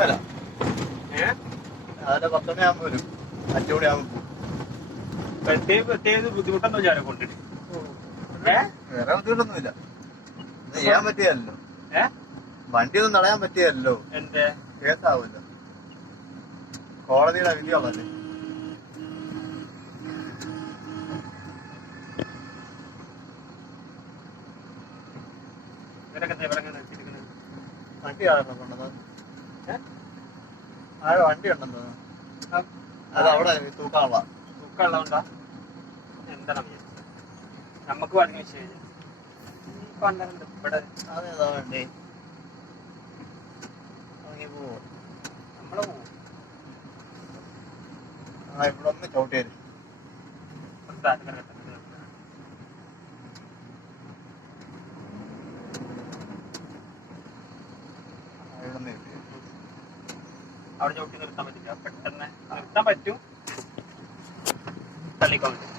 വരാം. അതിന്റെ 10 മണിയാകുമ്പോ വരും. 5 മണിയാകുമ്പോ പ്രത്യേക ബുദ്ധിമുട്ടൊന്നും ഞാൻ കൊണ്ടിട്ട് വേറെ ബുദ്ധിമുട്ടൊന്നുമില്ല. ചെയ്യാൻ പറ്റിയല്ലോ. വണ്ടി ഒന്നും തടയാൻ പറ്റിയല്ലോ. എന്തേ കേസാവൂല്ലോ. കോടതിയുടെ വിധിയുള്ളല്ലേ. വണ്ടി ആണോ കൊണ്ടത്? വണ്ടി ഉണ്ടെന്ന് അത് അവിടെ തൂക്കാനുള്ള എന്താണ് നമുക്ക് പറഞ്ഞ വിഷയം ഇവിടെ അതേതാ വണ്ടി? പോവോ? നമ്മള് പോവും. ഇവിടെ ഒന്ന് ചവിട്ടി തരും. അവിടെ ചവിട്ടി നിർത്താൻ പറ്റില്ല. പെട്ടെന്ന് നിർത്താൻ പറ്റും. തള്ളിക്കൊണ്ട്